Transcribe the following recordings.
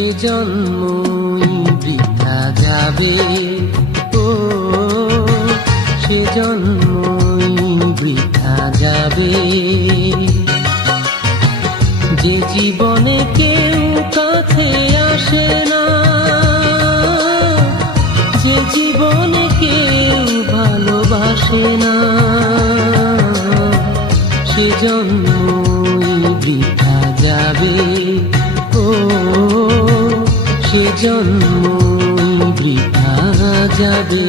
সে জন্মই বৃথা যাবে, ও সে জন্মই বৃথা যাবে। যে জীবনে কেউ কাছে আসে না, যে জীবনে কেউ ভালোবাসে না, সে জন্মই বৃথা যাবে, ও সে জন্মই বৃথা যাবে।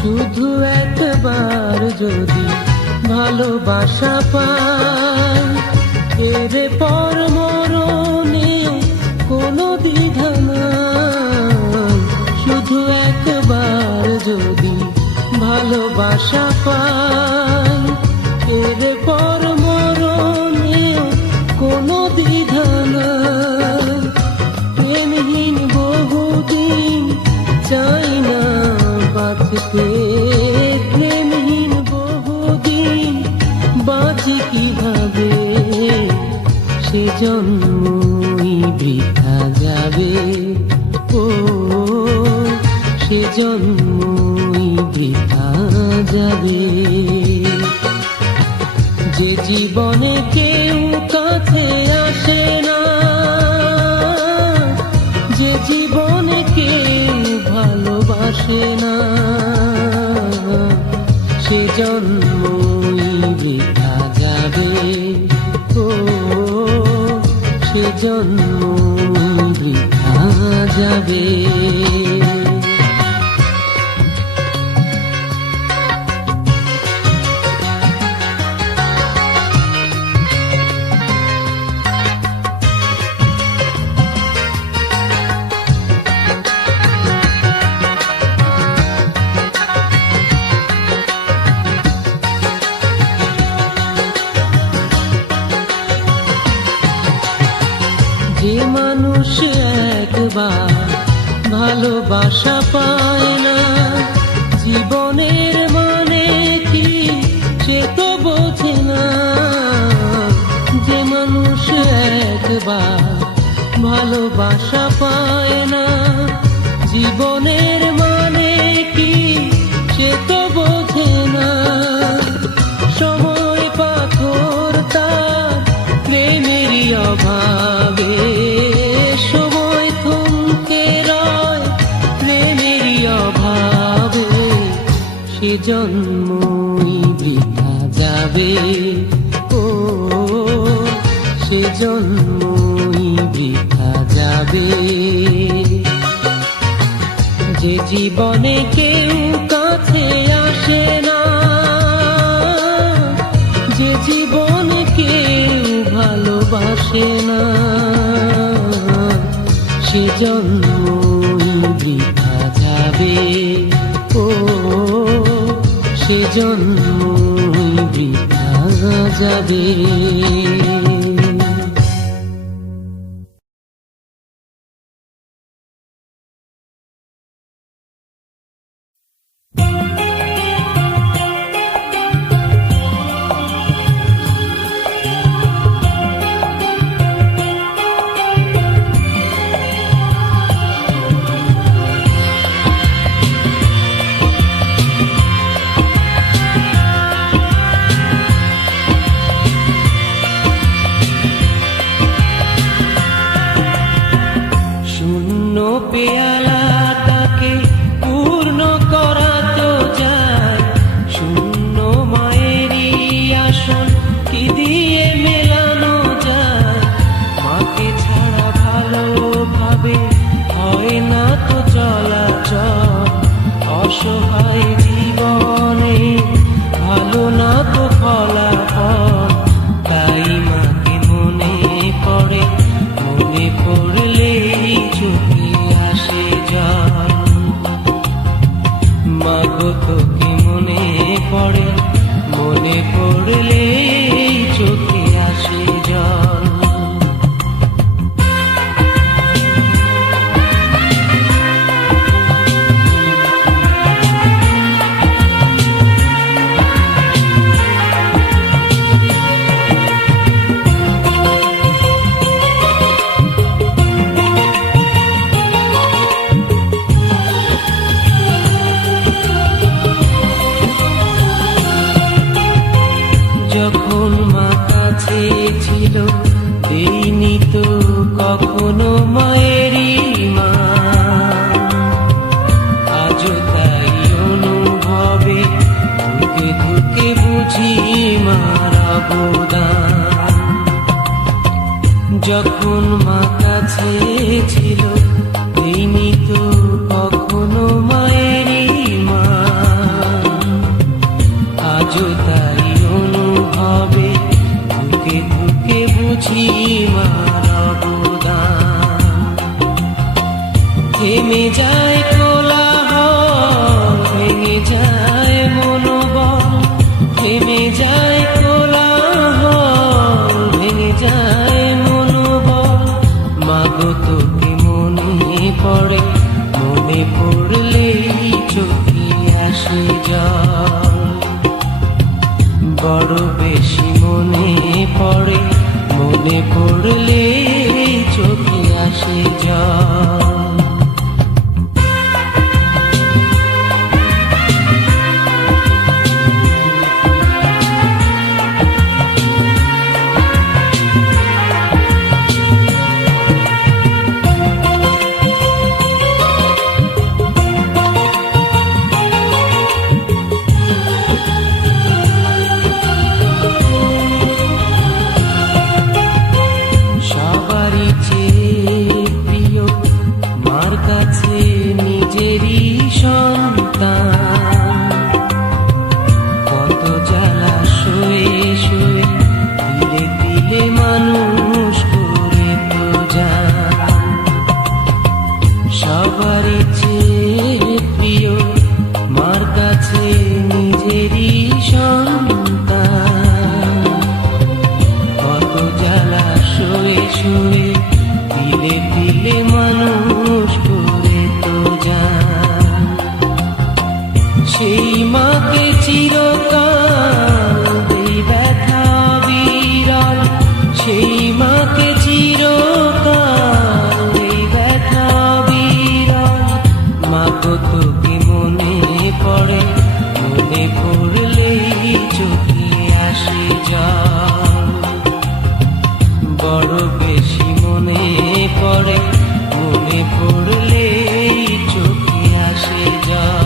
শুধু একবার যদি ভালোবাসা পাই, এর পর মরণে কোনো দ্বিধা নাই। শুধু একবার যদি ভালোবাসা পাই, এর পর মরণে কোনো দ্বিধা নাই। প্রেমহীন বহুদিন চাই না বাঁচতে, প্রেমহীন বহুদিন বাঁচি কিভাবে, সে জন্মই বৃথা যাবে, ও সে জন্মই বৃথা যাবে। যে জীবনে কেউ কাছে আসে না, যে জীবনে কেউ ভালোবাসে না, সে জন্মই বৃথা যাবে, ও সে জন্মই বৃথা যাবে। যে মানুষ একবার ভালোবাসা পায় না, জীবনের মানে কি সে তো বোঝে না। যে মানুষ একবার ভালোবাসা পায় না, জীবনের মানে কি সে তো বোঝে না। সময় পাথর তার প্রেমেরই অভাবে, সময় থমকে রয় প্রেমেরই অভাবে, সে জন্মই বৃথা যাবে, ও সে জন্মই বৃথা যাবে। যে জীবনে কেউ কাছে আসে না, যে জীবনে কেউ ভালোবাসে না, সে জন্মই বৃথা যাবে, ও সে জন্মই বৃথা যাবে। মনে পড়লে চোখে আসে জল। যখন মা কাছে ছিল দেইনি তো কখনো মায়েরই মা, আজও তাই অনুভবে ধুকে ধুকে বুঝি মার অবদান। যখন মা কাছে ছিল দেইনি তো কখনো মায়েরই মা, আজও তাই অনুভবে ধুকে ধুকে বুঝি মার অবদান। থেমে যায় কোলাহল, ভেঙে যায় মনোবল, থেমে যায় কোলাহল, ভেঙে যায় মনোবল। মাগো তোকে মনে পড়ে, মনে পড়লেই চোখে আসে জল। বড় বেশি মনে পড়ে, মনে পড়লে চোখে আসে জল। সেই মাকে চিরকাল দেই ব্যথা বিরল, সেই মাকে চিরকাল দেই ব্যথা বিরল। মাগো তোকে মনে পড়ে, মনে পড়লেই চোখে আসে জল। বড় বেশি মনে পড়ে, মনে পড়লেই চোখে আসে জল।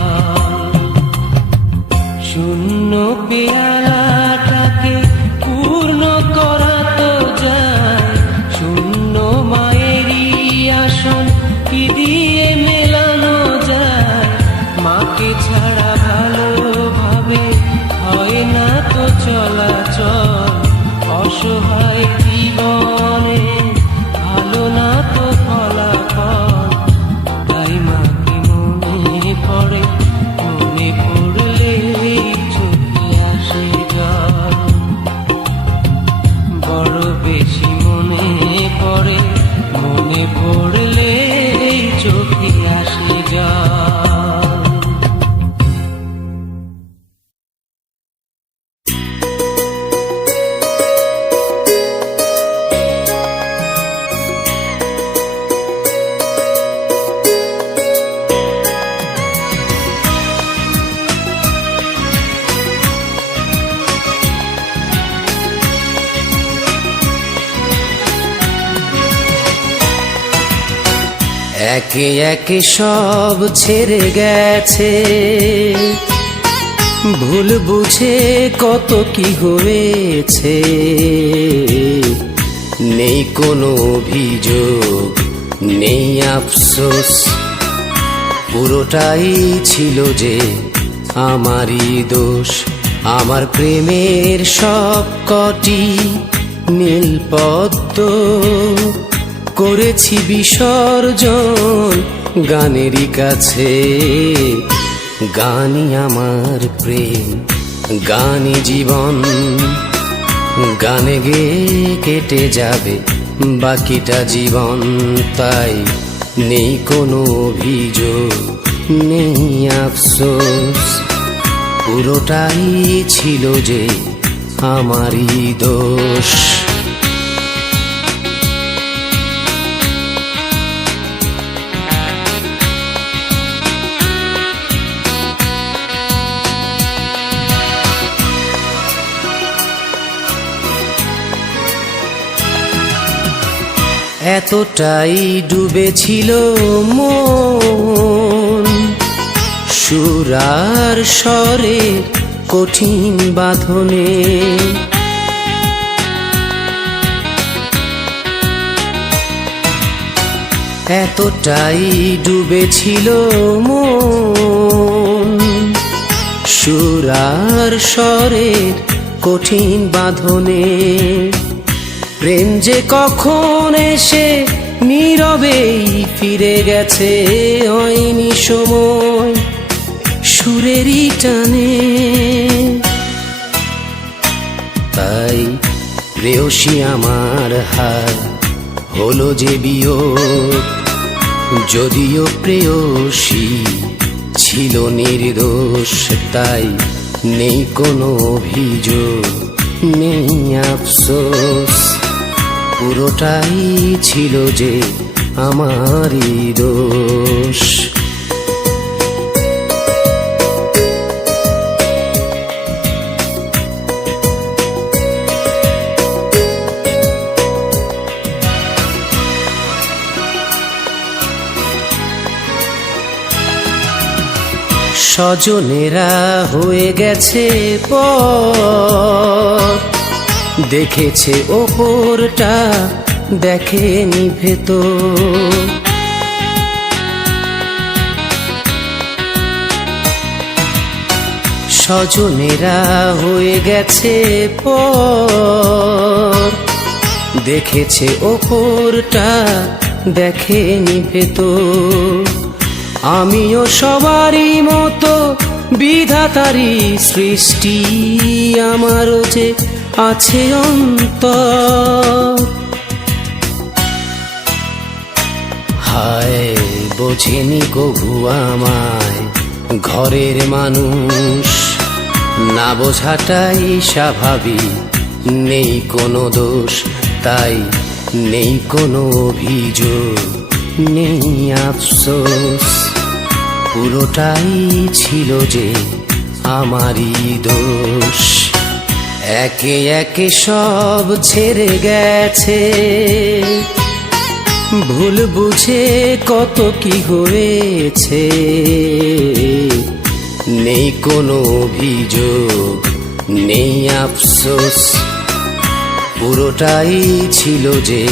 শূন্য পেয়ালাটাকে পূর্ণ করা তো যায়, শূন্য মায়েরই আসন কি দিয়ে মেলানো যায়। মাকে ছাড়া ভালোভাবে হয় না তো চলাচল, অসহায় জীবনে ভালো না তো ফলাফল। তাই মাকে মনে পড়ে, মনে পড়লে চোখে আসে জল। বড় বেশি মনে পড়ে, মনে পড়লে চোখে আসে জল। একে একে সব ছেড়ে গেছে, ভুল বুঝে কত কি হয়েছে। নেই কোনো অভিযোগ, নেই আফসোস, পুরোটাই ছিল যে আমারই দোষ। আমার প্রেমের সব কটি নীলপদ্ম করেছি বিসর্জন গানেরই কাছে। গানই আমার প্রেম, গানই জীবন, গানে গেয়ে কেটে যাবে বাকিটা জীবন। তাই নেই কোনো অভিযোগ, নেই আফসোস, পুরোটাই ছিল যে আমারই দোষ। এতটাই ডুবেছিল মন সুর আর স্বরের কঠিন বাঁধনে, এতটাই ডুবেছিল মন সুর আর স্বরের কঠিন বাঁধনে। প্রেম যে কখন এসে নীরবেই ফিরে গেছে, হয়নি সময় সুরেরই টানে। তাই প্রেয়সী আমার হার হলো যে বিয়োগ, যদিও প্রেয়সী ছিল নির্দোষ। তাই নেই কোনো অভিযোগ, নেই আফসোস, পুরোটাই ছিল যে আমারই দোষ। স্বজনেরা হয়ে গেছে পর, দেখেছে ওপরটা দেখেনি ভেতর। স্বজনেরা হয়ে গেছে পর, দেখেছে ওপরটা দেখেনি ভেতর। আমিও সবারই মতো বিধাতারই সৃষ্টি, আমারও যে আছে অন্তর। হায় বোঝেনি কভু আমায় ঘরের মানুষ, না বোঝাটাই স্বাভাবিক, নেই কোনো দোষ। তাই নেই কোনো অভিযোগ, নেই আফসোস, পুরোটাই ছিল যে আমারই দোষ। একে একে সব ছেড়ে গেছে, ভুল বুঝে কত কি হয়েছে। নেই কোনো অভিযোগ, নেই আফসোস, পুরোটাই ছিল যে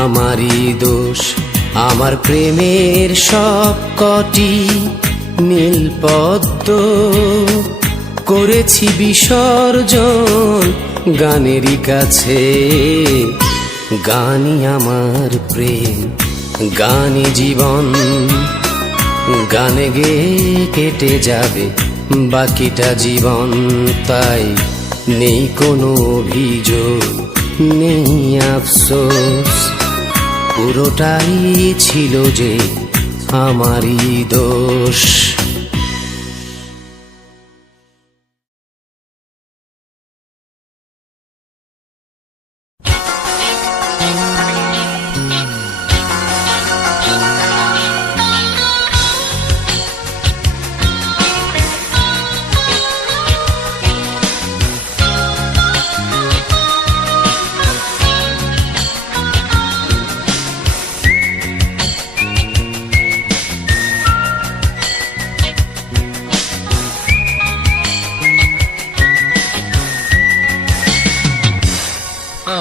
আমারই দোষ। আমার প্রেমের সব কটি নীলপদ্ম করেছি বিসর্জন গানেরই কাছে। গানই আমার প্রেম, গানই জীবন, গানে গেয়ে কেটে যাবে বাকিটা জীবন। তাই নেই কোনো অভিযোগ, নেই আফসোস, পুরোটাই ছিল যে আমারই দোষ।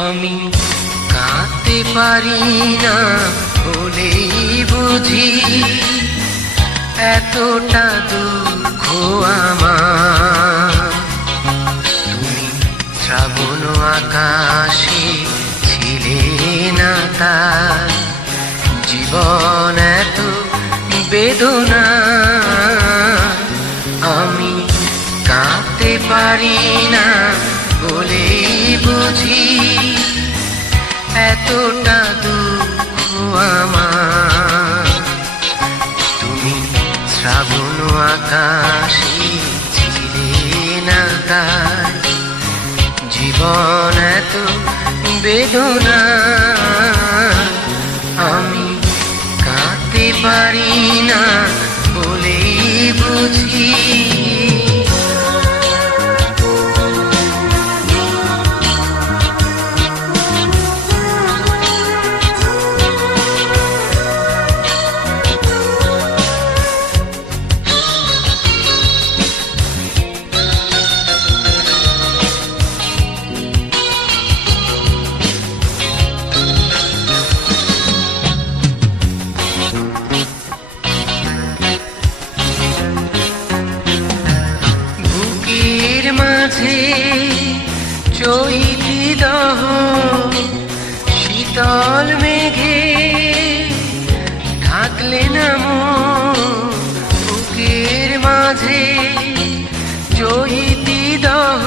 আমি কাঁদতে পারি না বলেই বুঝি এতটা দুঃখ আমার। তুমি শ্রাবণ আকাশে ছিলে না, তার জীবন এত বেদনা। আমি কাঁদতে পারি বলেই বুঝি এতটা দুঃখ আমার। তুমি শ্রাবণ আকাশে ছিলে না তাই, জীবন এত বেদনা আমি কাঁদতে পারি না বলেই বুঝি। চৈতি দহ শীতল মেঘে ঢাকলে না বুকের মাঝে, চৈতি দহ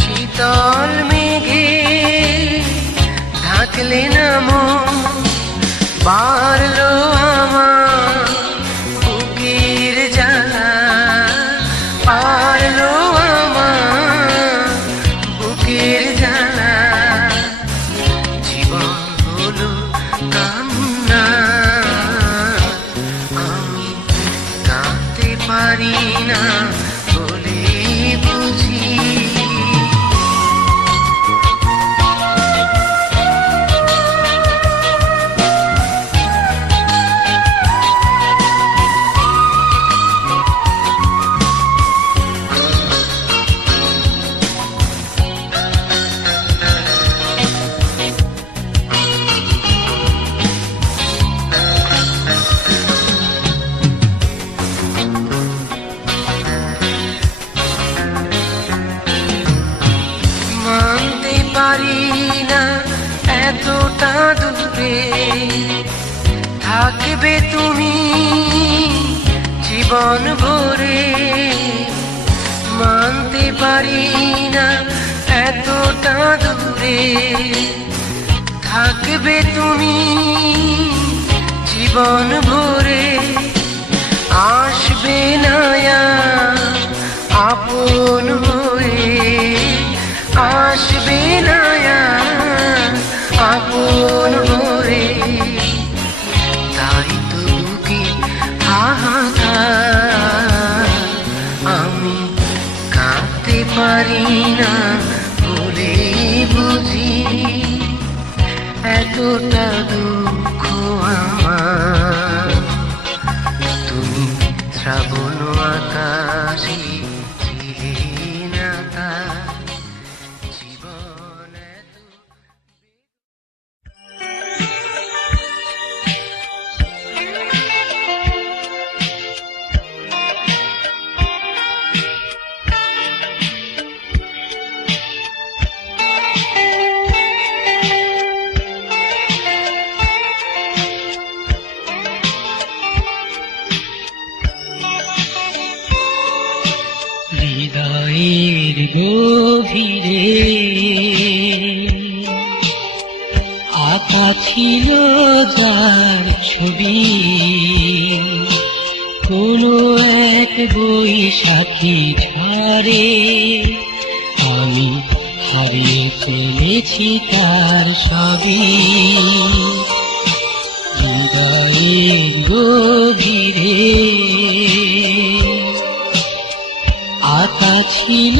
শীতল মেঘে ঢাকলে না বাড়লো আমার বুকের জ্বালা, পারলো পারি না বলে বুঝি। পারি না এতটা দূরে থাকবে তুমি জীবন ভরে, মানতে পারি না এতটা দূরে থাকবে তুমি জীবন ভরে। আসবে না আপন হয়ে, আসবে না আপন হয়ে, তাই তো বুকে হাহাকার আমি কাঁদতে পারি না বলে বুঝি। এতটা দুঃখ আমার তুমি শ্রাবণ আকাশে ছিলে না তাই। হৃদয়ের গভীরে আঁকা ছিল যার ছবি, কোনো এক বৈশাখী ঝড়ে আমি হারিয়ে ফেলেছি তার সবই। হৃদয়ের গভীরে আঁকা ছিল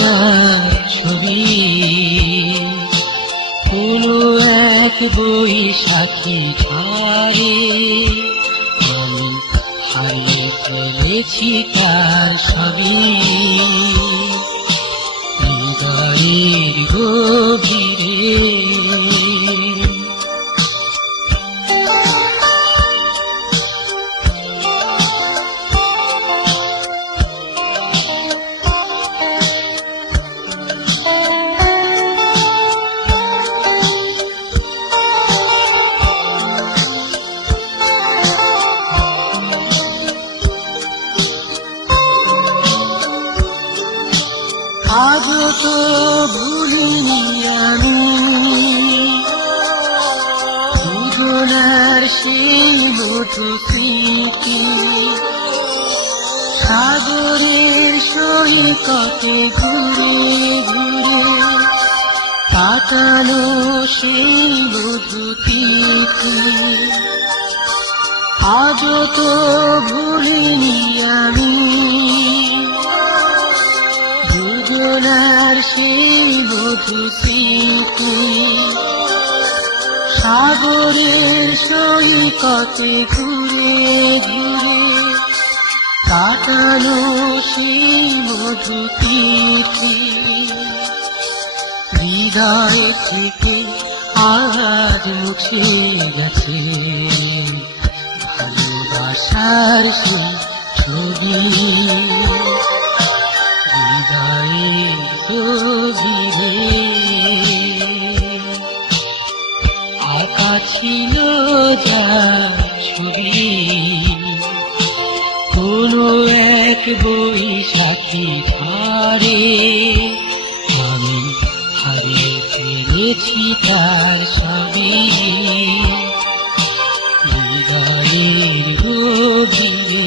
যার ছবি, কোনো এক বৈশাখী ঝড়ে আমি হারিয়ে ফেলেছি তার সবই। হৃদয়ের গভীরে আজও তো ভুলিনি আমি দুজনার সেই মধু স্মৃতি। সাগরের সৈকতে ঘুরে ঘুরে কাটানো সেই মধু তিথি। আজও তো ভুলিনি আমি দুজনার সেই মধু স্মৃতি। সাগরের সৈকতে ঘুরে ঘুরে কাটানো সেই মধু তিথি। হৃদয় থেকে আজ মুছে গেছে ভালোবাসার সেই ছবি। হৃদয়ের গভীরে আঁকা ছিল যা ছবি, কোনো এক বৈশাখী ধারে আমি হারিয়ে ফেলেছি তার ছবি। হৃদয়ের গভীরে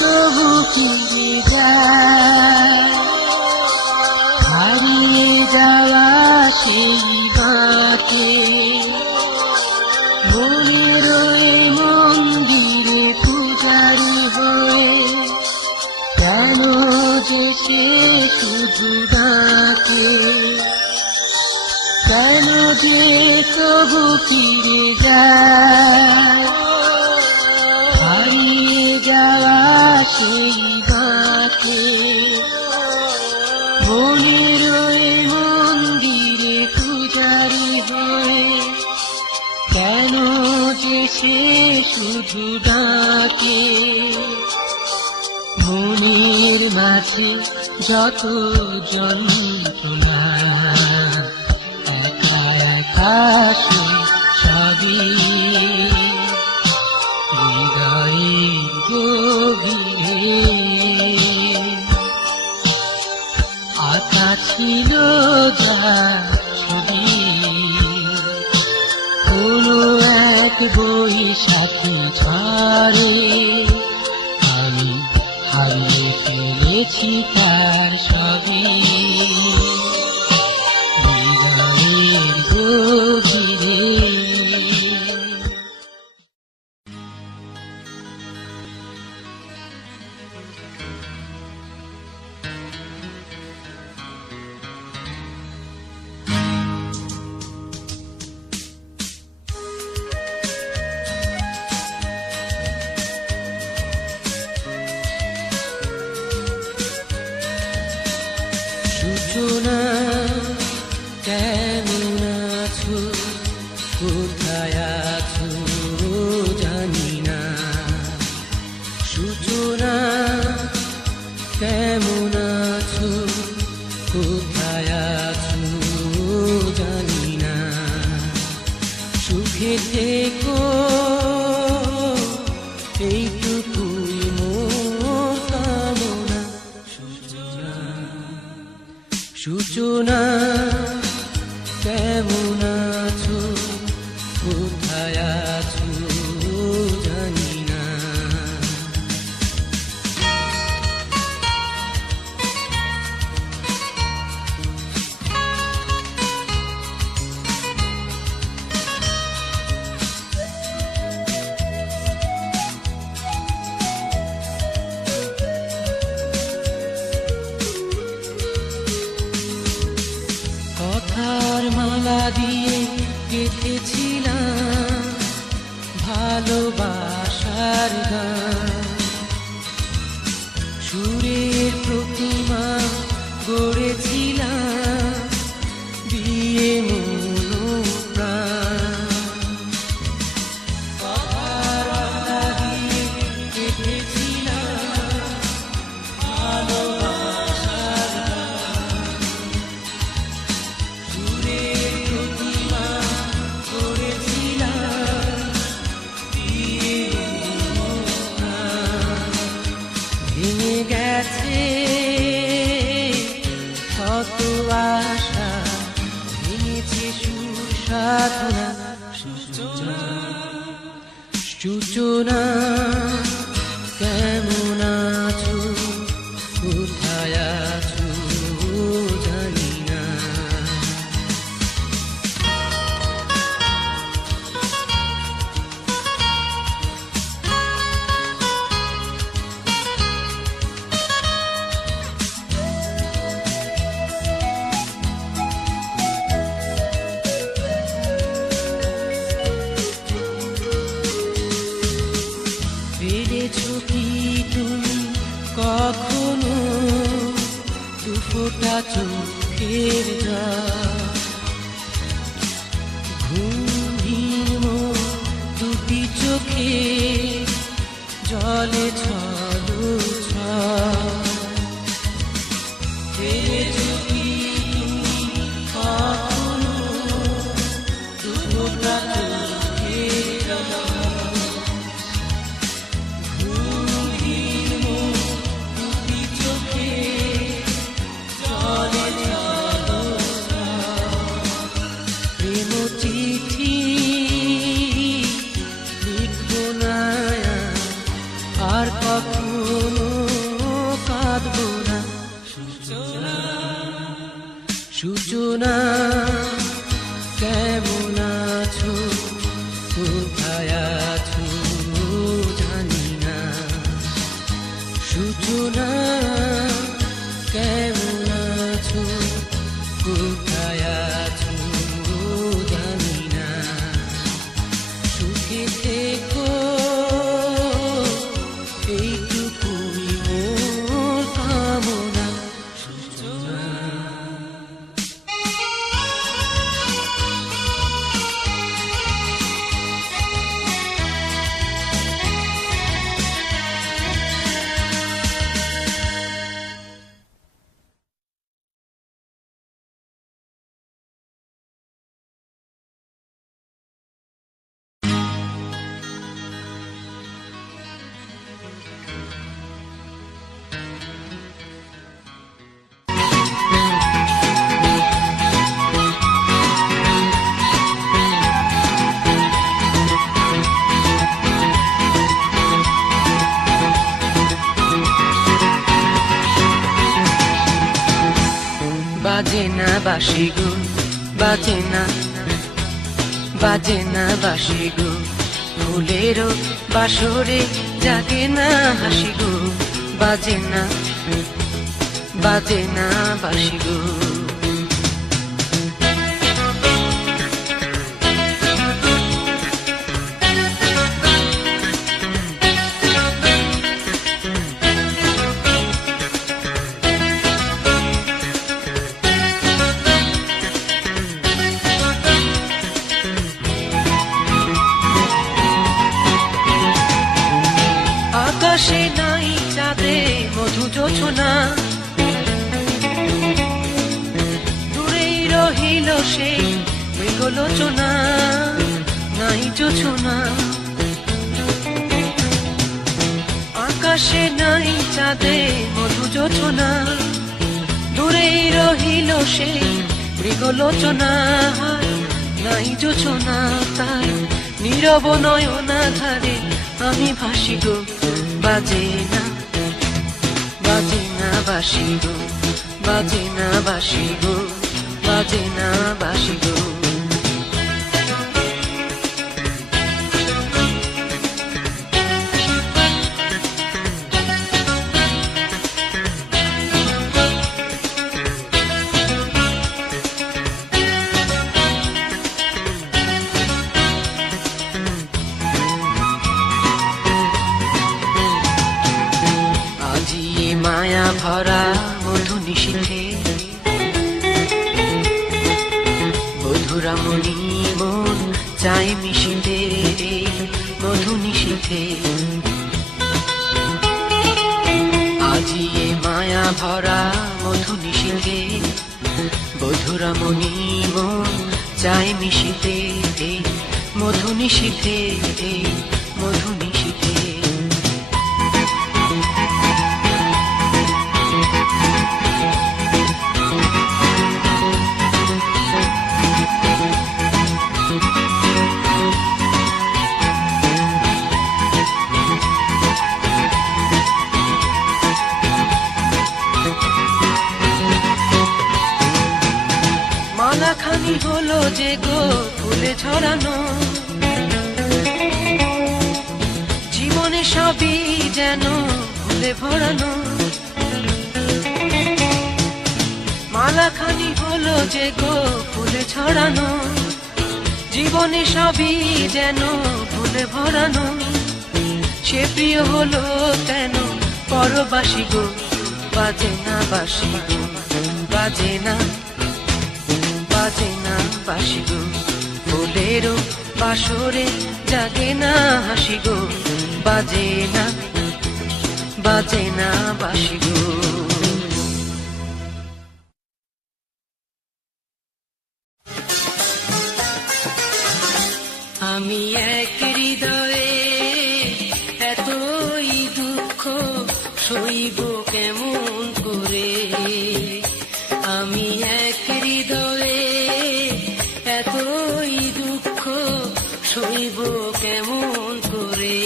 তবু ফিরে যায় হারিয়ে যাওয়া সেই বাতে। মনের ওই মন্দিরে পূজারি হয়ে কেন যে সে শুধু ডাকে। কেন যে তবু ফিরে যায় হারিয়ে যাওয়া সেই বাতে। মনের ওই মন্দিরে পূজারি হয়ে কেন যে সে শুধু ডাকে। মনের মাঝে যত যন্ত্রণা একা একা সেই সবই হৃদয়ের গভীরে আঁকা ছিল যা ছবি, কোনো এক বৈশাখী ঝড়ে আমি হারিয়ে ফেলেছি তার ছবি। হৃদয়ের গভীরে সূচনা কেমন আছো, কোথায় আছো জানি না। সূচনা কেমন আছো, কোথায় আছো জানি না। সুখে থেকো এইটুকুই মোর কামনা। সূচনা কেমন আছো, কোথায় আছো জানি না। কথার মালা দিয়ে গেঁথেছিলাম ভালোবাসার গান। সুরের প্রতিমা গড়েছিলাম বিয়ে সুর সাধনা সূচনা সূচনা কেমন আছো কোথায় আছো জানি না পেরেছো কি তুমি কখনো দু ফোঁটা চোখের জল ঘুমহীন দুটি চোখে জলে ছলো ছল পেরেছো কি তুমি কখনো দু ফোঁটা চোখের জল চিঠি লিখবো না আর কখনো কাঁদবো না সূচনা কেমন আছো কোথায় আছো জানি না সূচনা কেমন আছো কোথায় আছো জানি না সুখে থেকো এইটুকুই মোর কামনা সূচনা বাজে না বাঁশি গো বাজে না বাঁশি গো ফুলেরও বাসরে জাগে না হাসি গো বাজে না বাঁশি গো আকাশে নাই চাঁদে মধু জোছনা দূরেই রহিল সেই মৃগলোচনা নাই জোছনা আকাশে নাই চাঁদে মধু জোছনা দূরেই রহিল সেই মৃগলোচনা নাই জোছনা তাই নীরব নয়না ধারে আমি ভাসি গো বাজে না বাঁশি গো বাজে না বাঁশি গো বাজে না বাঁশি গো মায়া ভরা মধু নিশীথে মধুরামণি মন চাই মিশিতে মধু নিশীথে আজি এ মায়া ভরা মধু নিশীথে মধুরামণি মন চাই মিশিতে মধু নিশীথে মধু নিশীথে মালাখানি হলো যে গো ফুলে ছড়ানো, জীবনে সবই যেন ফুলে ভরানো। মালাখানি হলো যে গো ফুলে ছড়ানো, জীবনে সবই যেন ফুলে ভরানো। সে প্রিয় হলো কেন পরবাসী গো, বাজে না বাসি গো, বাজে না, বাজে না বাসি গো। ফুলেরও বাসরে জাগে না হাসি গো, বাজে না, বাজে না বাসি গো। আমি এক হৃদয়ে এতই দুঃখ সইব কেমন করে, আমি এক হৃদয়ে এতই দুঃখ সইব কেমন করে।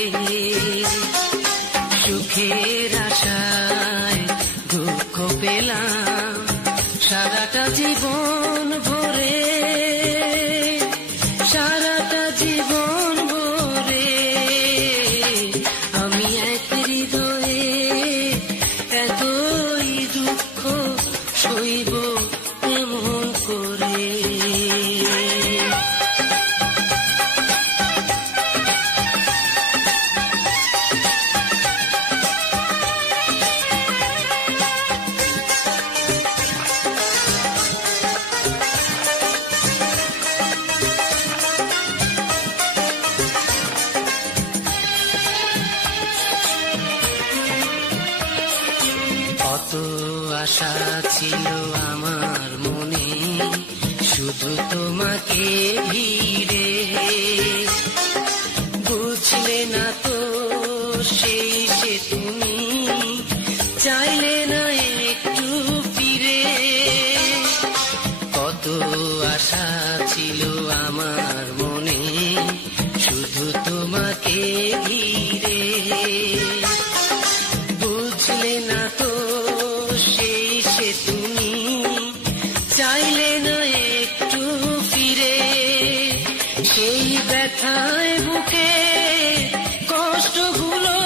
সুখের আশায় দুঃখ পেলাম সারাটা জীবন ভরে, সারাটা জীবন ভরে। আমি এক হৃদয়ে এতই দুঃখ সইব এমন করে। কত আশা ছিল আমার মনে শুধু তোমাকে ঘিরে, বুঝলে না তো সেই সে তুমি, চাইলে না একটু ফিরে। কত আশা ছিল আমার মনে শুধু তোমাকে ঘিরে, বুঝলে না তো সেই সে তুমি, চাইলে না একটু ফিরে। সেই ব্যথায় বুকে কষ্টগুলো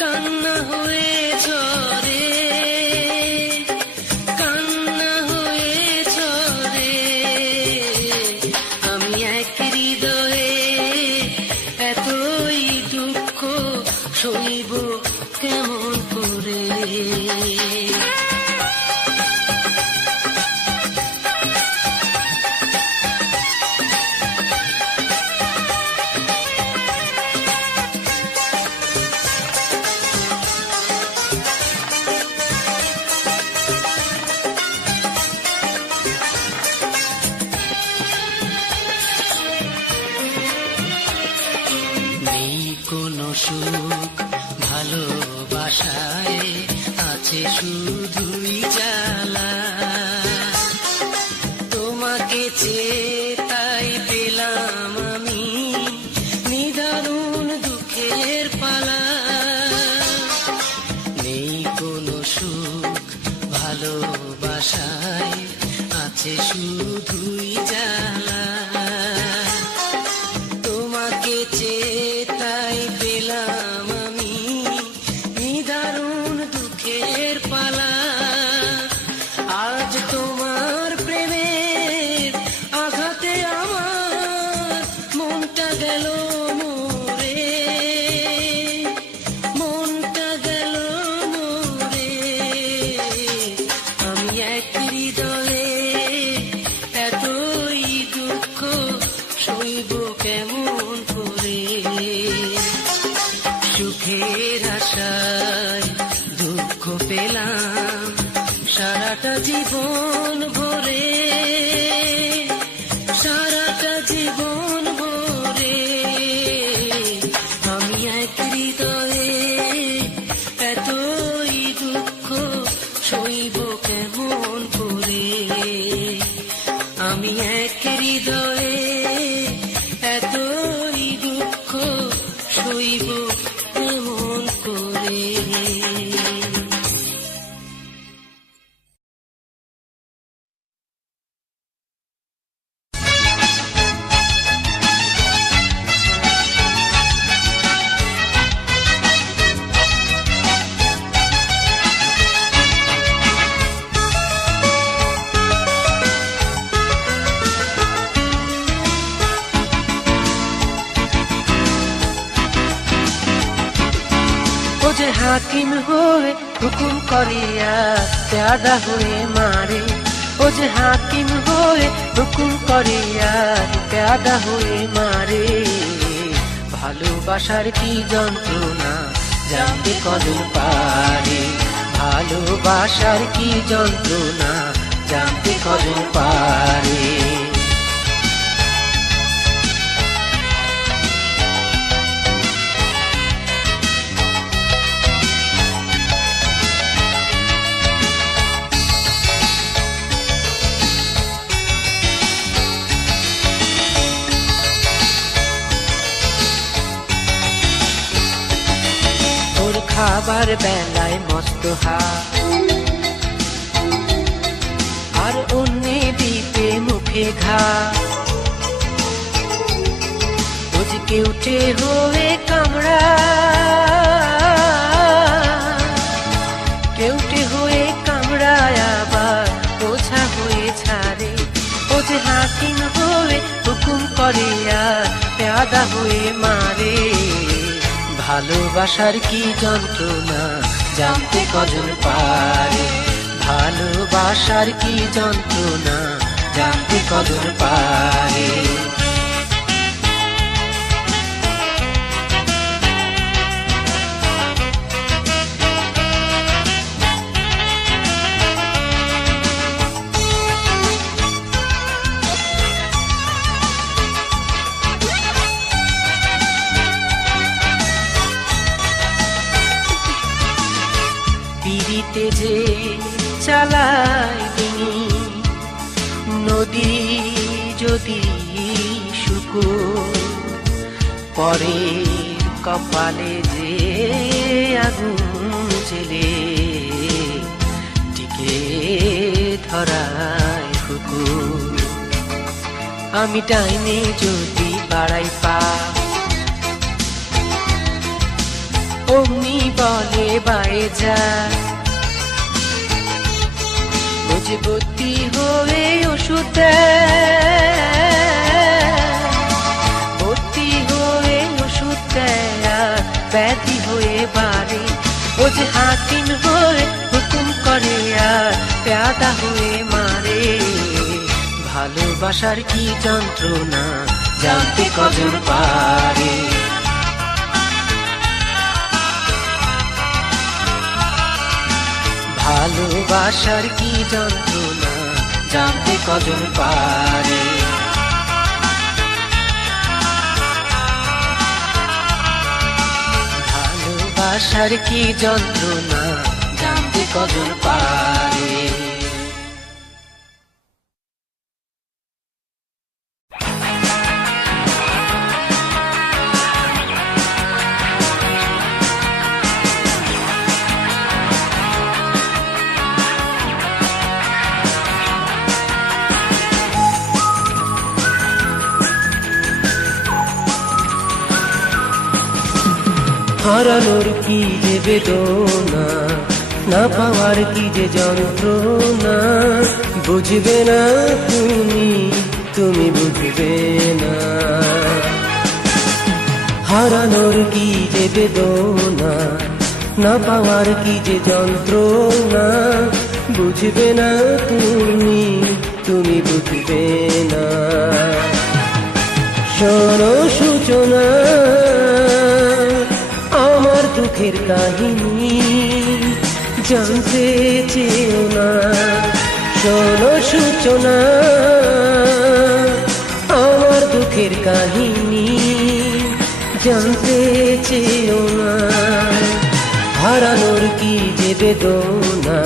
কান্না হয়ে ঝরে, কান্না হয়ে ঝরে। আমি এক হৃদয়ে এতই দুঃখ সইব কেমন করে। নেই কোনো সুখ ভালোবাসায়, আছে শুধুই জ্বালা। তোমাকে চেয়ে তাই পেলাম আমি নিদারুণ দুঃখের পালা। নেই কোনো সুখ ভালোবাসায়, আছে শুধুই জ্বালা। তোমাকে চেয়ে তাই পেলাম আমি নিদারুণ দুঃখের পালা। আজ তোমার প্রেমের আঘাতে আমার মনটা গেল মরে, মনটা গেল মরে। আমি এক হৃদয়ে এতই দুঃখ সইব কেমন করে। সুখের আশায় দুঃখ পেলাম সারাটা জীবন ভরে, সারাটা জীবন ভরে। আমি এক হৃদয়ে এতই দুঃখ সইব কেমন করে। আমি এক হৃদয়ে এতই দুঃখ সইব এমন করে। হাকিম হয়ে হুকুম করে আর প্যাদা হয়ে মারে, ও যে হাকিম হয়ে হুকুম করে আর প্যাদা হয়ে মারে। ভালোবাসার কি যন্ত্রণা জানতে কজন পারে, ভালোবাসার কি যন্ত্রণা জানতে কজন পারে। খাবার বেলায় মস্ত হাত আর অন্যে দিতে মুখে ঘা, বুঝ কেউটে হয়ে কামড়া, কেউটে হয়ে কামড়ায় আবার ওঝা হয়ে ছাড়ে, ও যে হাকিম হয়ে হুকুম করে আর প্যাদা হয়ে মারে। ভালোবাসার কি যন্ত্রণা জানতে কজন পারে, ভালোবাসার কি যন্ত্রণা জানতে কজন পারে। পিড়িতে যে চালায় তিনি নদী যদি শুকোয়, পরে কপালে যে আগুন জেলে টিকে ধরায় কুকুর। আমি ডাইনে যদি বাড়াই পা অমনি বলে বায়ে যা, বুঝবতী হয়ে ওষুধ দেয়, ভর্তি হয়ে ওষুধ দেয় ব্যাধি হয়ে বাড়ে, ও যে হাকিম হয়ে হুকুম করে আর প্যাদা হয়ে মারে। ভালোবাসার কি যন্ত্রণা জানতে কজন পারে, ভালোবাসার কি যন্ত্রণা জানতে কজন পারে। ভালোবাসার কি যন্ত্রণা জানতে কজন পারে। হারানোর কি যে বেদনা, না পাওয়ার কি যে যন্ত্রণা, বুঝবে না তুমি, তুমি বুঝবে না। হারানোর কি যে বেদনা, না পাওয়ার কি যে যন্ত্রণা, বুঝবে না তুমি, তুমি বুঝবে না। শোনো সূচনা আমার দুঃখের কাহিনী, জানতে চেও না। শোনো সূচনা আমার দুঃখের কাহিনী, জানতে চেও না। হারানোর কি যে বেদনা,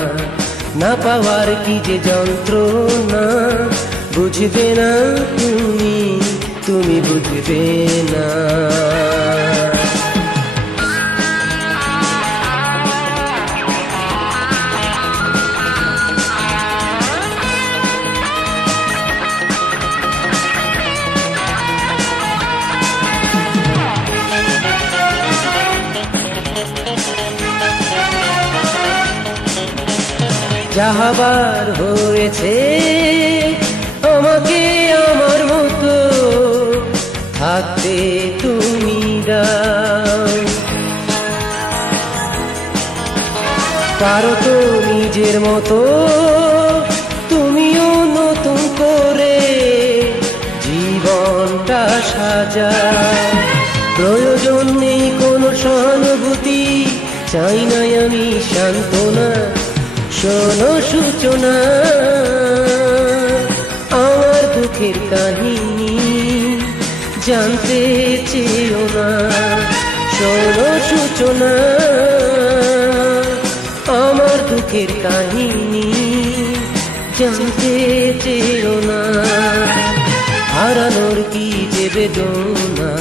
না পাওয়ার কি যে যন্ত্রণা, বুঝবে না তুমি, তুমি বুঝবে না। যাহাবার হয়েছে আমাকে আমার মতো থাকতে তুমি দাও। কারো তো নিজের মতো তুমিও নতুন করে জীবনটা সাজা। প্রয়োজন নেই কোনো সহানুভূতি, চাই না আমি সান্ত্বনা। শোনো সূচনা আমার দুঃখের কাহিনী, জানতে চেয়েও না। শোনো সূচনা আমার দুঃখের কাহিনী, জানতে চেয়েও না। হারানোর কি যে বেদনা,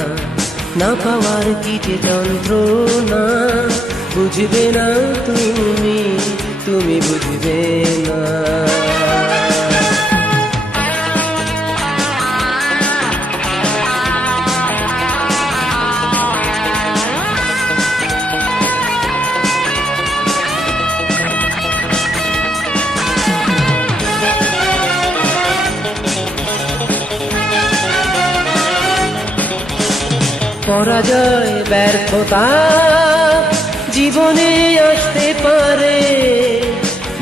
না পাওয়ার কি যে যন্ত্রণা, বুঝবে না তুমি, তুমি বুঝবে না। পরাজয় ব্যর্থতা জীবনে আসতে পারে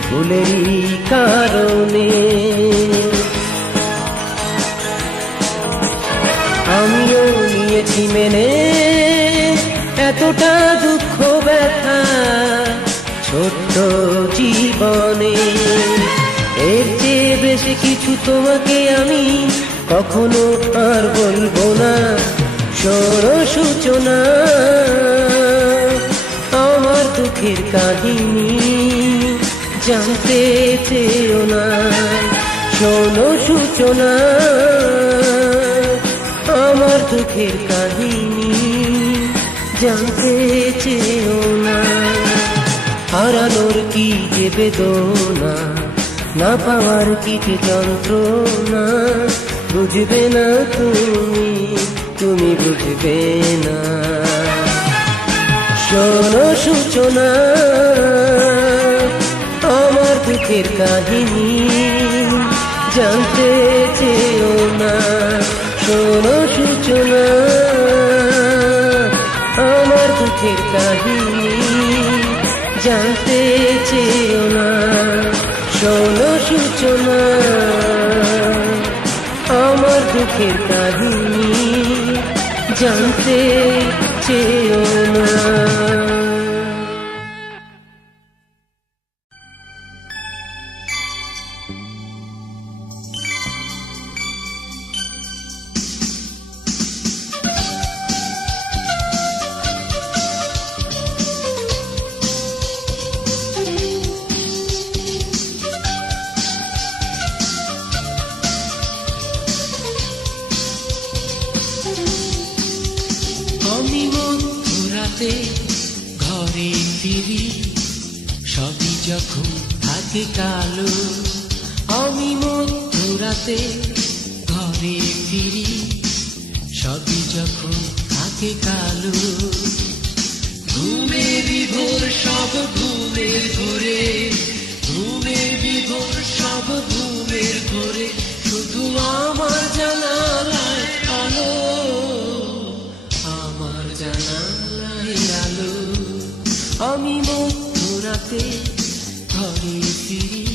ভুলেরই কারণে। আমিও নিয়েছি মেনে এতটা দুঃখ ব্যথা ছোট্ট জীবনে। এর চেয়ে বেশি কিছু তোমাকে আমি কখনো আর বলবো না। শোনো সূচনা আমার দুঃখের কাহিনী, জানতে চেয়েও না। শোনো সূচনা আমার দুঃখের কাহিনী, জানতে চেয়েও না। হারানোর কি যে বেদনা, না পাওয়ার কি যে যন্ত্রণা, বুঝবে না তুমি, তুমি বুঝবে না। শোনো সূচনা আমার দুঃখের কাহিনী, জানতে চেয়েও না। শোনো সূচনা আমার দুঃখের কাহিনী, জানতে চেয়েও না। শোনো সূচনা আমার দুঃখের কাহিনী, জানতে চেয়েও না। আমি মধ্যরাতে ঘরে ফিরি, সবই যখন থাকে কালো। আমি মধ্যরাতে ঘরে ফিরি, সবই যখন থাকে কালো। ঘুমে বিভোর সব ঘুমের ঘোরে, ঘুমে বিভোর সব ঘুমের ঘোরে, শুধু আমার জানালায় আলো, আমার জানালায় আলো। আমি মধ্যরাতে ঘরে ফিরি,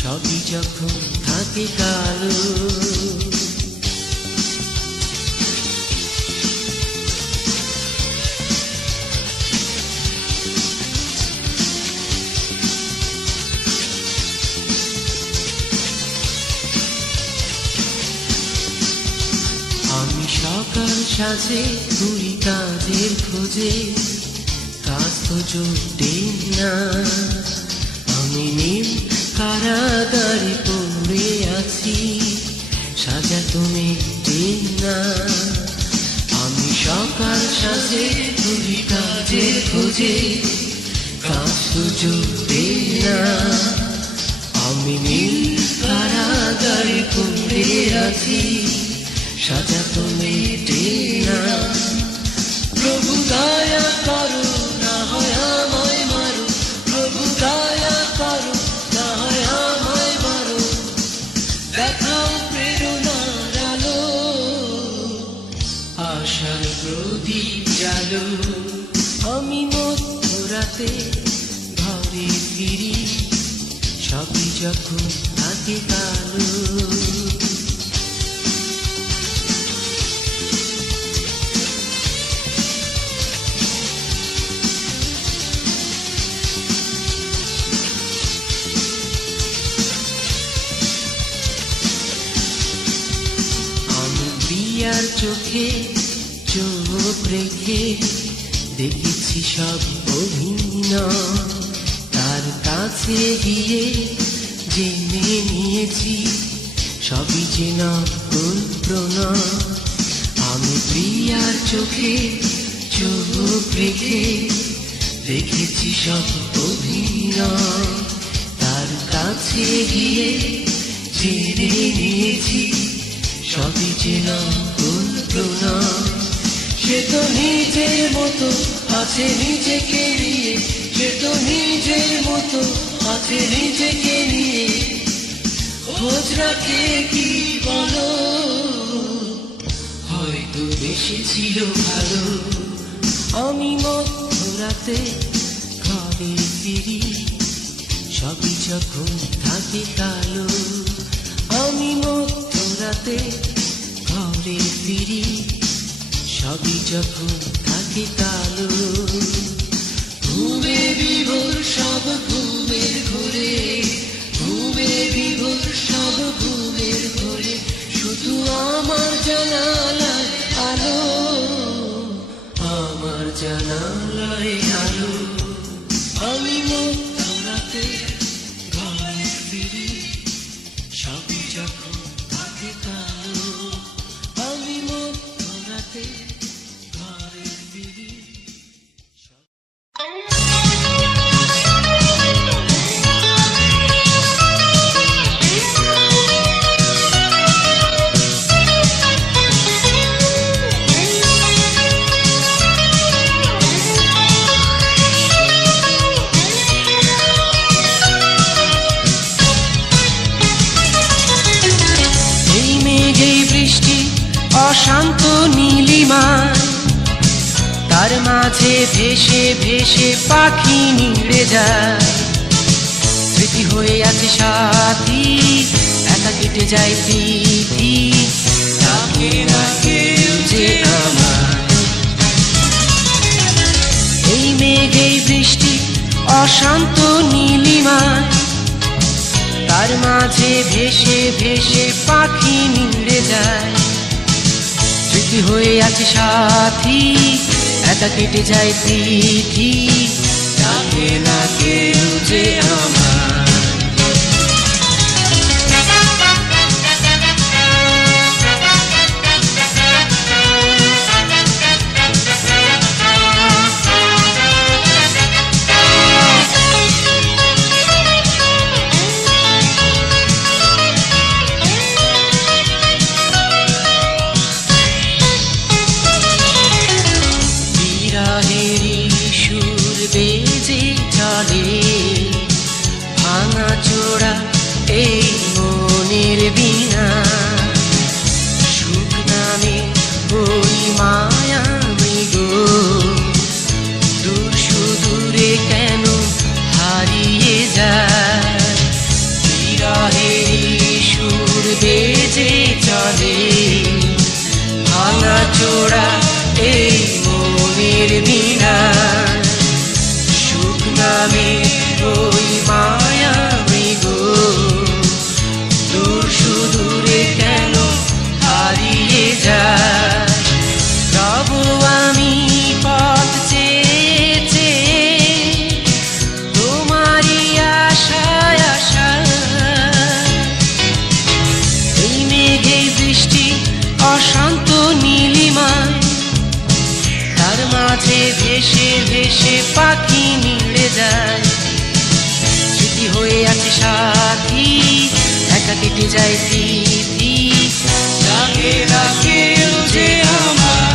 সবই যখন থাকে কালো। আমি সকাল সাজে ঘুরি কাজের খোঁজে, কাজ তো জোটে না। আমি নীল কারাগারে পড়ে আছি, সাজা তো মেটে না। আমি সকাল সাজে ঘুরি কাজের খোঁজে, কাজ তো জোটে না। আমি নীল কারাগারে পড়ে আছি, সাজা তো মেটে না। প্রভু দয়া করো, না হয় আমায় মারো। প্রভু দয়া করো, না হয় আমায় মারো। দেখাও প্রেরণার আলো, আশার প্রদীপ জালো। আমি মধ্যরাতে ঘরে ফিরি সবই যখন থাকে কালো। প্রিয়ার চোখে চোখ রেখে দেখেছি সব অভিনয়, তার কাছে গিয়ে জেনে নিয়েছি সবই যে নকল প্রণয়। আমি প্রিয়ার চোখে চোখ রেখে দেখেছি সব অভিনয়, তার কাছে গিয়ে জেনে নিয়েছি সবই যে নকল প্রণয়। সে তো নিজের মতো আছে নিজেকে নিয়ে, সে তো নিজের মতো আছে নিজেকে নিয়ে, খোঁজ রাখে কি বলো, হয়তো বেশি ছিল ভালো। আমি মধ্যরাতে ঘরে ফিরি সবই যখন থাকে কালো। আমি মধ্যরাতে ঘরে ফিরি সবই যখন থাকে কালো। ঘুমে বিভোর সব ঘুমের ঘোরে, ঘুমে বিভোর সব ঘুমের ঘোরে, শুধু আমার জানালায় আলো, আমার জানালায় আলো। আমি মধ্যরাতে ঘরে ফিরি সবই যখন থাকে কালো। আমি মধ্যরাতে ঘরে ফিরি। অশান্ত নীলিমায় তার মাঝে ভেসে ভেসে পাখি নিড়ে যায়। স্মৃতি হয়ে আছে সাথী, একা কেটে যায় তিথি, তাকে না কেউ যে আমার। এই মেঘ এই বৃষ্টি অশান্ত নীলিমায় তার মাঝে ভেসে ভেসে পাখি নিড়ে যায়। স্মৃতি হয়ে আছে সাথী, একা কেটে যায় তিথি, তাকে না কেউ যে আমার। ভাঙা চোরা এই মনের বিনা, সুখ নামে ওই মায়া মৃগ, দূর সুদূরে কেন হারিয়ে যায়। বিরহের সুর বেজে চলে, ভাঙা চোরা এই মনের বিনা, সুখ নামে ওই মায়া মৃগ, দূর সুদূরে কেন হারিয়ে যায়। তবু আমি পথ চেয়ে চেয়ে তোমারই আশায় আশায়, এই মেঘে বৃষ্টি অশান্ত নীলিমায় তার মাঝে ভেসে ভেসে পাখি নিড়ে যায়। স্মৃতি হয়ে আছে সাথী, একা কেটে যায় তিথি, তাকে না কেউ যে আমার।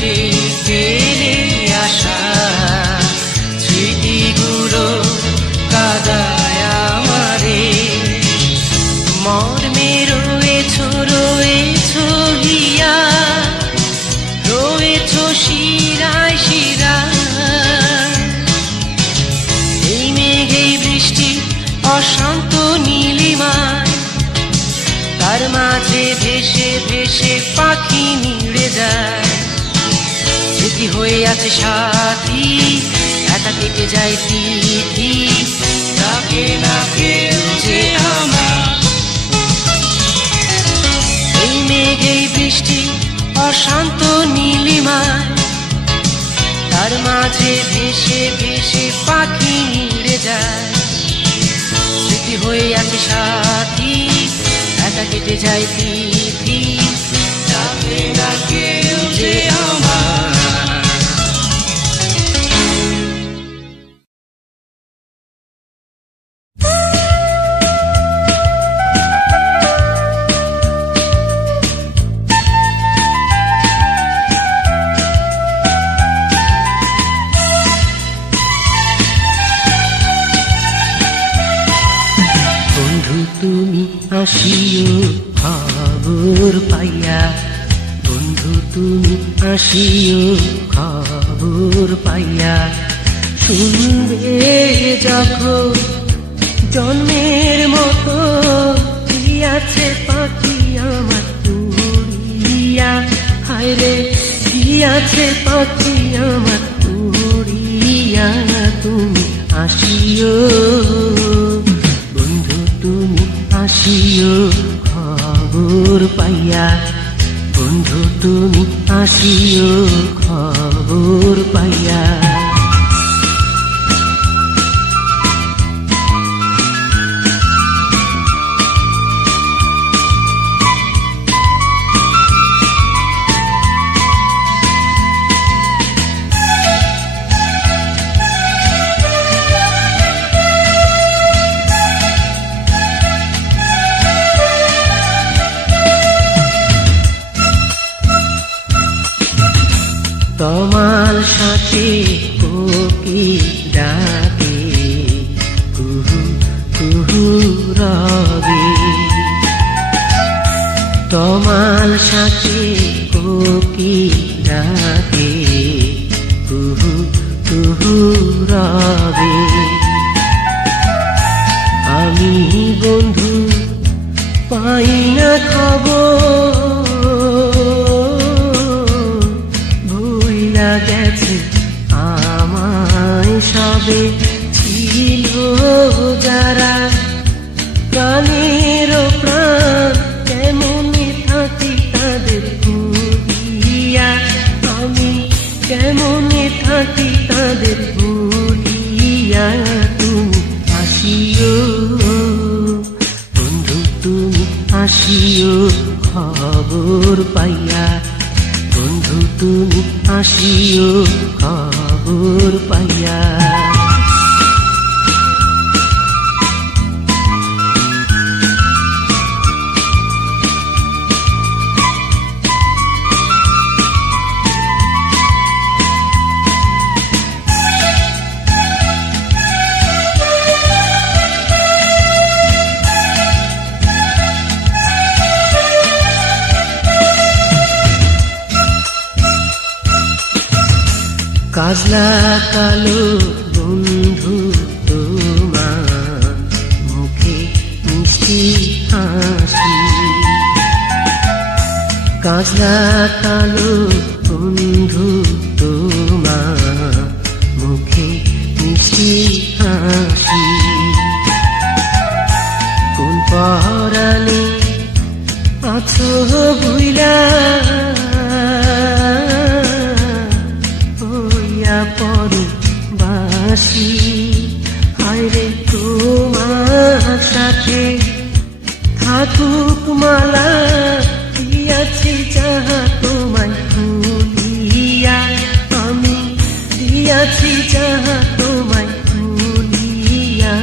সে ফেলে আসা স্মৃতিগুলো কাদায় আমারে। মর্মে রয়েছো রয়েছো হিয়া, রয়েছো শিরায় শিরায়। এই মেঘেই বৃষ্টি অশান্ত নীলিমায়, তার মাঝে ভেসে ভেসে পাখি নিড়ে যায়। স্মৃতি হয়ে আছে সাথী, একা কেটে যায় তিথি, ডাকে না কেউ যে আমার। এই মেঘেই বৃষ্টি অশান্ত নীলিমায়, তার মাঝে ভেসে ভেসে পাখি নিড়ে যায়। স্মৃতি হয়ে আছে সাথী, একা কেটে যায় তিথি, ডাকে না কেউ যে আমার। তুমি আসিও খবর পাইয়া, বন্ধু তুমি আসিও খবর পাইয়া। শুনবে যখন জন্মের মতো দিয়াছে পাখি আমার তুড়িয়া, হায় রে দিয়াছে পাখি আমার তুড়িয়া। তুমি আসিও তুমি আসিও খবর পাইয়া, বন্ধু তুমি আসিও খবর পাইয়া। তোমার সাথে কোকিল ডাকে কুহু কুহু রবে, তোমার সাথে কোকিল ডাকে কুহু কুহু রবে। আমি বন্ধু পাই না খবর, গেছে আমায় সবে ছিল যারা প্রাণের প্রাণ, কেমনে থাকি তাদের ভুলিয়া। আমি কেমনে থাকি তাদের ভুলিয়া। তুমি আসিও বন্ধু তুমি আসিও খবর পাইয়া, বন্ধু তুমি আসিও খবর পাইয়া। কাজলা কালো বন্ধু তোমার মুখে মিষ্টি হাসি, কাজলা কালো বন্ধু তোমার মুখে মিষ্টি হাসি। কোন পরাণে আছো ভুইলা পরবাসী, হায় রে তোমার সাথে থাকুক মালা দিয়াছি যাহা তোমায় ভুলিয়া। আমি দিয়াছি যাহা তোমায় ভুলিয়া।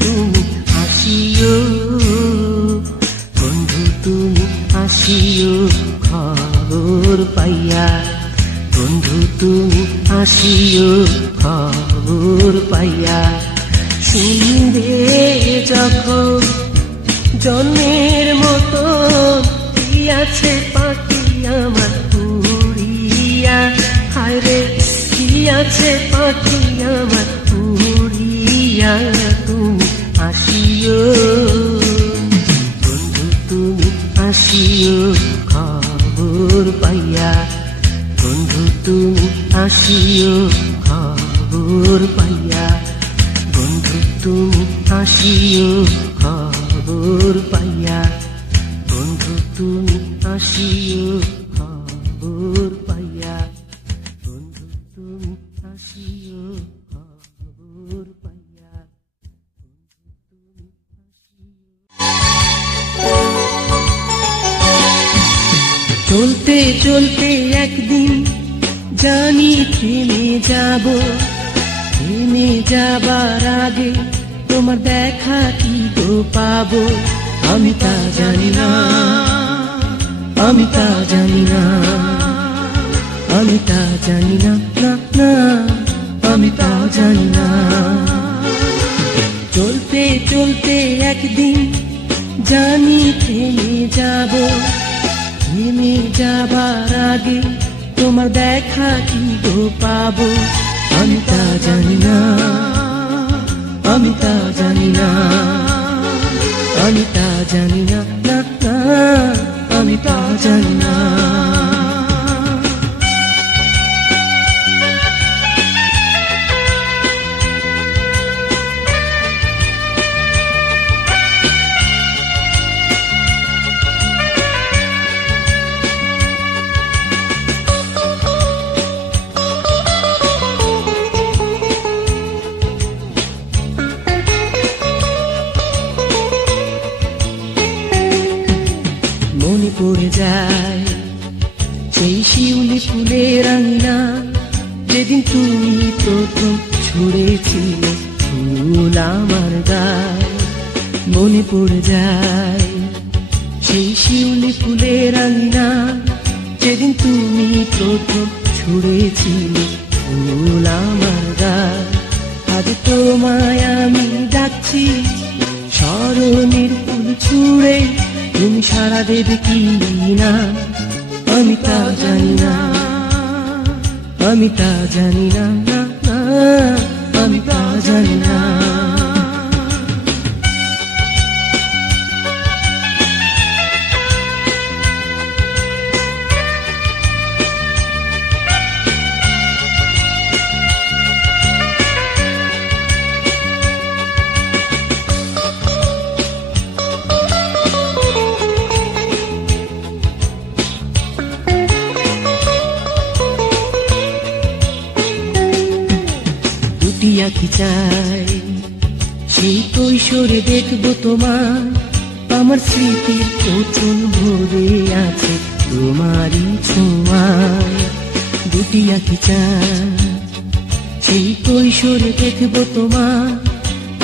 তুমি আসিও বন্ধু তুমি আসিও খবর পাইয়া, বন্ধু তুমি আসিও খবর পাইয়া, শুনবে যখন জন্মের মতো আছে পাখি আমার উড়িয়া, হায় রে কি আছে পাখি আমার উড়িয়া, তুমি আসিও বন্ধু তুমি আসিও খবর পাইয়া, বন্ধু তুমি আসিও খবর পাইয়া, বন্ধু তুমি আসিও খবর পাইয়া, বন্ধু তুমি আসিও খবর পাইয়া, বন্ধু তুমি আসিও খবর পাইয়া, বন্ধু তুমি আসিও। চলতে চলতে একদিন জানি থেমে যাব, থেমে যাবার আগে তোমার দেখা কি তো পাবো, আমি তা জানি না, আমি তা জানি না, আমি তা জানি না, না না আমি তা জানি না। চলতে চলতে একদিন জানি থেমে যাব, থেমে যাবার আগে তোমার দেখা কি তো পাবো, আমি তা জানি না, আমি তা জানি না, আমি তা জানি না, না না আমি তা জানি না। মনে পড়ে যায় সেই শিউলি ফুলের আঙিনা, যেদিন তুমি প্রথম ছুঁড়েছিলে ফুল আমার গায়ে, মনে পড়ে যায় সেই শিউলি ফুলের আঙিনা, যেদিন তুমি প্রথম ছুঁড়েছিলে ফুল আমার গায়ে। আজ তোমায় আমি ডাকছি স্মরণের ফুল ছুঁড়ে, তুমি সারা দেবে কি না আমি তা জানি না, আমি তা জানি না, না না আমি তা জানি না। আঁখি চাই সেই কৈশোরে দেখবো তোমার, আমার স্মৃতির কোচন ভরে আছে তোমারই ছোঁয়ায়। দুটি আঁখি চাই সেই কৈশোরে দেখবো তোমার,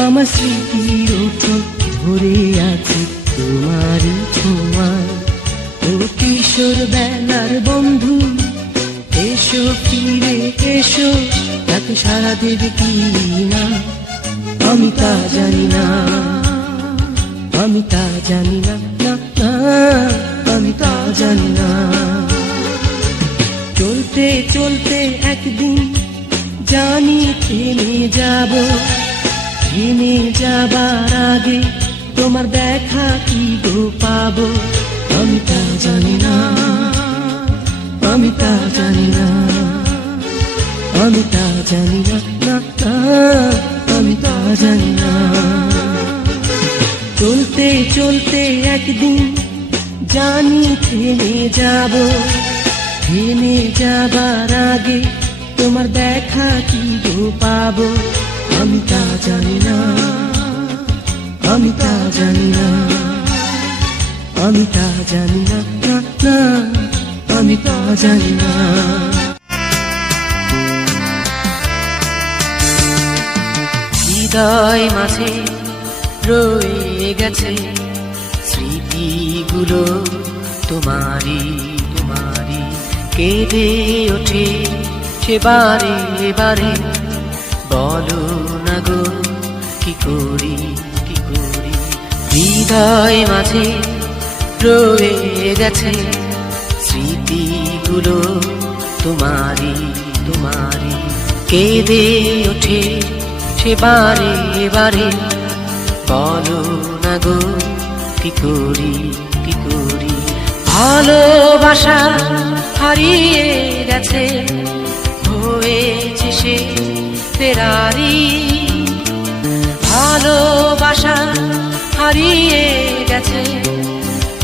আমার স্মৃতির কোচন ভরে আছে তোমারই ছোঁয়ায়। ও কিশোর বেলার বন্ধু এসো ফিরে এসো, তাকে সারা দেবে কি না আমি তা জানি না, আমি তা জানি না, না না আমি তা জানি না। চলতে চলতে একদিন জানি থেমে যাব, থেমে যাবার আগে তোমার দেখা কি গো পাবো, আমি তা জানি না, আমি তা জানি না, আমি তা জানি না, না না আমি তা জানি না। চলতে চলতে একদিন জানি থেমে যাব, থেমে যাবার আগে তোমার দেখা কি গো পাবো, আমি তা জানি না, আমি তা জানি না, আমি তা জানি না, না না আমি তা জানি না। হৃদয় মাঝে রয়ে গেছে স্মৃতিগুলো তোমারই তোমারই, কেঁদে ওঠে সে বারে বারে, বলো না গো কি করি কি করি। হৃদয় মাঝে রয়ে গেছে স্মৃতিগুলো তোমারি তোমারি, কেঁদে ওঠে সে বারে বারে, বলো না গো কি করি কি করি। ভালোবাসা হারিয়ে গেছে, হয়েছে সে ফেরারি। ভালোবাসা হারিয়ে গেছে,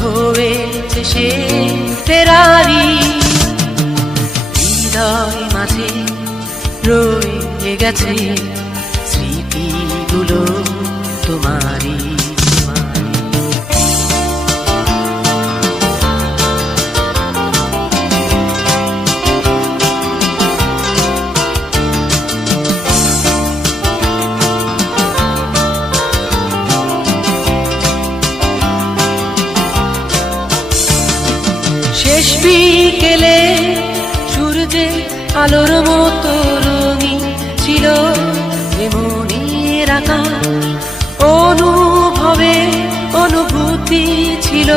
হয়েছে সে ফেরারি। হৃদয় মাঝে রয়ে গেছে স্মৃতিগুলো তোমারি তোমারি। শেষ বিকেলে সূর্যে আলোর মতো রঙিন ছিল মনের আকাশ, অনুভবে অনুভূতি ছিল,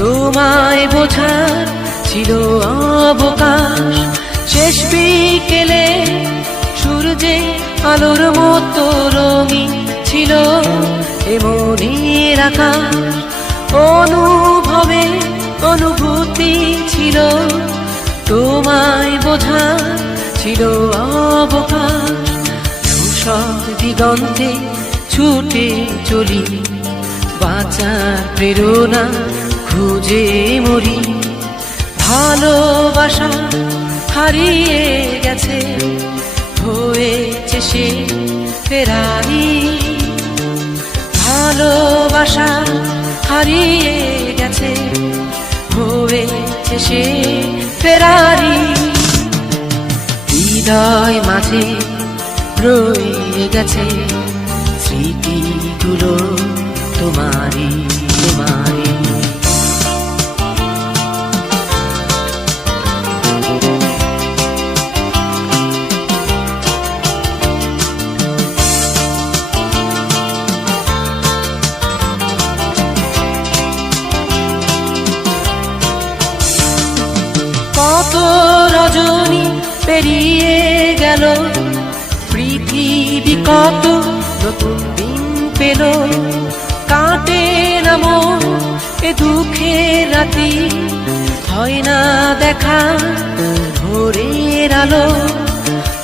তোমায় বোঝার ছিল অবকাশ। শেষ বিকেলে সূর্যে আলোর মতো রঙিন ছিল মনের আকাশ, অনুভবে অনুভূতি ছিল, তোমায় বোঝা ছিল অবকাশ। ধূসর দিগন্তে ছুটে চলি, বাঁচার প্রেরণা খুঁজে মরি। ভালোবাসা হারিয়ে গেছে, হয়েছে সে ফেরারি। ভালোবাসা হারিয়ে গেছে, হয়েছে সে ফেরারি। হৃদয় মাঝে রয়ে গেছে স্মৃতিগুলো তোমারি তোমারি। কত রজনী পেরিয়ে গেল, পৃথিবী কত নতুন দিন পেল, কাটে না মন এ দুঃখের রাতি, হয় না দেখা ভোরের আলো।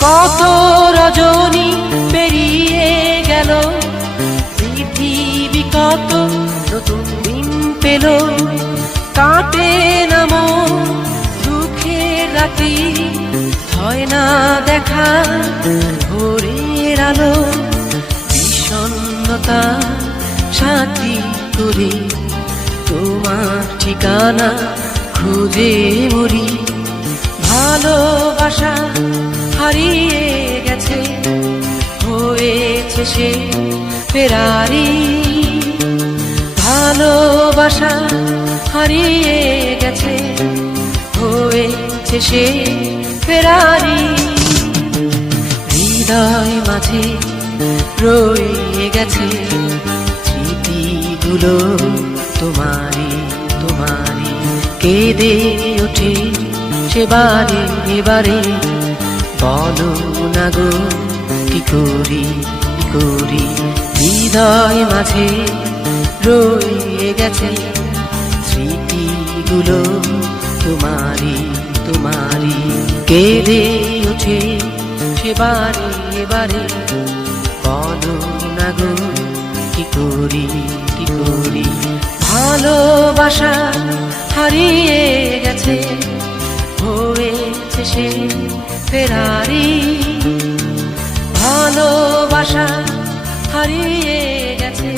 কত রজনী পেরিয়ে গেল, পৃথিবী কত নতুন দিন পেল, কাটে না মন রাতি, হয় না দেখা ভোরের আলো। বিষণ্ণতা সাথী করে তোমার ঠিকানা খুঁজে মরি। ভালোবাসা হারিয়ে গেছে, হয়েছে সে ফেরারি। ভালোবাসা হারিয়ে গেছে, হয়েছে সে ফেরারি। হৃদয় মাঝে রয়ে গেছে স্মৃতিগুলো তোমারি তোমারি, কেঁদে ওঠে সে বারে বারে, বলো না গো কি করি কি করি। হৃদয় মাঝে রয়ে গেছে স্মৃতিগুলো তোমারি তোমারি, কেঁদে ওঠে সে বারে বারে, বলো না গো কি করি কি করি। ভালোবাসা হারিয়ে গেছে, হয়েছে সে ফেরারি। ভালোবাসা হারিয়ে গেছে,